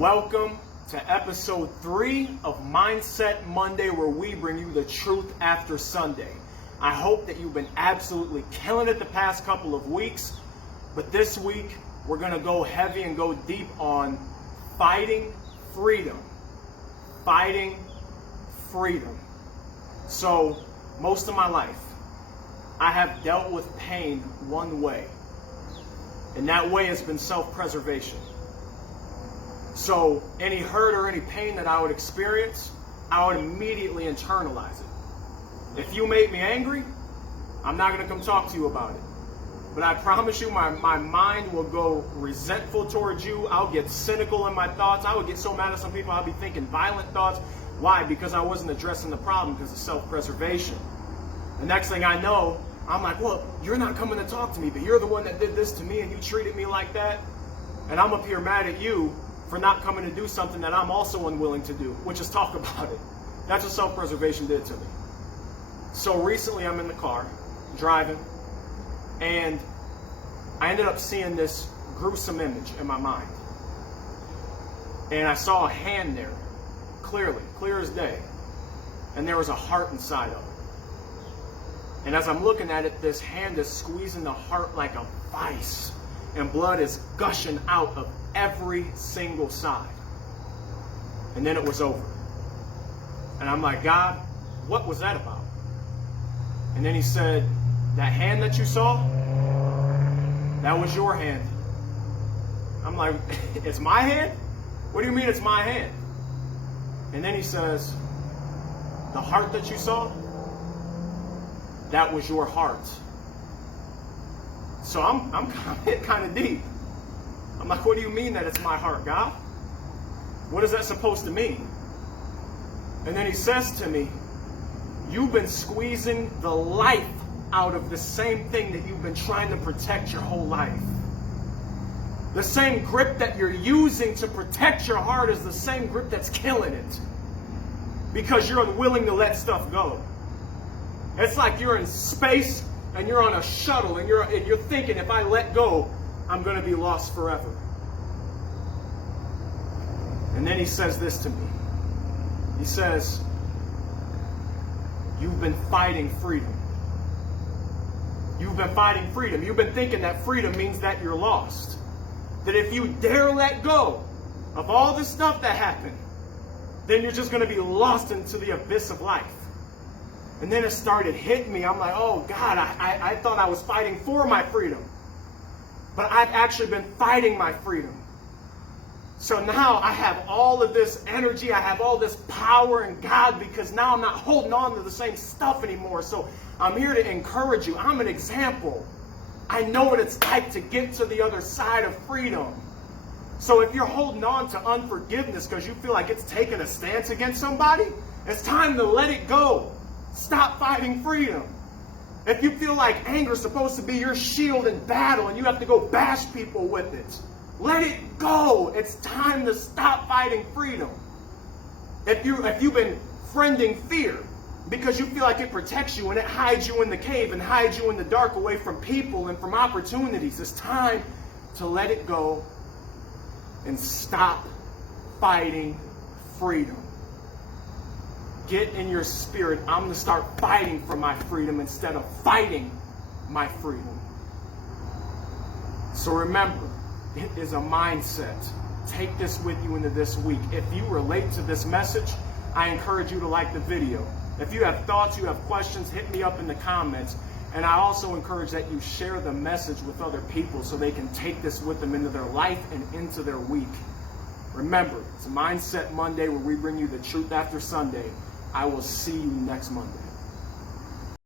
Welcome to episode 3 of Mindset Monday, where we bring you the truth after Sunday. I hope that you've been absolutely killing it the past couple of weeks, but this week we're going to go heavy and go deep on fighting freedom. Fighting freedom. So, most of my life, I have dealt with pain one way, and that way has been self-preservation. So any hurt or any pain that I would experience, I would immediately internalize it. If you made me angry, I'm not going to come talk to you about it. But I promise you, my mind will go resentful towards you. I'll get cynical in my thoughts. I would get so mad at some people, I'll be thinking violent thoughts. Why? Because I wasn't addressing the problem because of self-preservation. The next thing I know, I'm like, well, you're not coming to talk to me, but you're the one that did this to me and you treated me like that. And I'm up here mad at you for not coming to do something that I'm also unwilling to do, which is talk about it. That's what self-preservation did to me. So recently I'm in the car, driving, and I ended up seeing this gruesome image in my mind. And I saw a hand there, clearly, clear as day. And there was a heart inside of it. And as I'm looking at it, this hand is squeezing the heart like a vice. And blood is gushing out of every single side. And then it was over. And I'm like, God, what was that about? And then he said, that hand that you saw, that was your hand. I'm like, it's my hand? What do you mean it's my hand? And then he says, the heart that you saw, that was your heart. So I'm hit kind of deep. I'm like, what do you mean that it's my heart, God? What is that supposed to mean? And then he says to me, you've been squeezing the life out of the same thing that you've been trying to protect your whole life. The same grip that you're using to protect your heart is the same grip that's killing it. Because you're unwilling to let stuff go. It's like you're in space and you're on a shuttle and you're thinking, if I let go, I'm going to be lost forever. And then he says this to me. He says, you've been fighting freedom. You've been fighting freedom. You've been thinking that freedom means that you're lost. That if you dare let go of all the stuff that happened, then you're just going to be lost into the abyss of life. And then it started hitting me. I'm like, oh God, I thought I was fighting for my freedom. But I've actually been fighting my freedom. So now I have all of this energy. I have all this power in God because now I'm not holding on to the same stuff anymore. So I'm here to encourage you. I'm an example. I know what it's like to get to the other side of freedom. So if you're holding on to unforgiveness because you feel like it's taking a stance against somebody, it's time to let it go. Stop fighting freedom. If you feel like anger is supposed to be your shield in battle and you have to go bash people with it, let it go. It's time to stop fighting freedom. If you've been friending fear because you feel like it protects you and it hides you in the cave and hides you in the dark away from people and from opportunities, it's time to let it go and stop fighting freedom. Get in your spirit, I'm going to start fighting for my freedom instead of fighting my freedom. So remember, it is a mindset. Take this with you into this week. If you relate to this message, I encourage you to like the video. If you have thoughts, you have questions, hit me up in the comments. And I also encourage that you share the message with other people so they can take this with them into their life and into their week. Remember, it's Mindset Monday where we bring you the truth after Sunday. I will see you next Monday.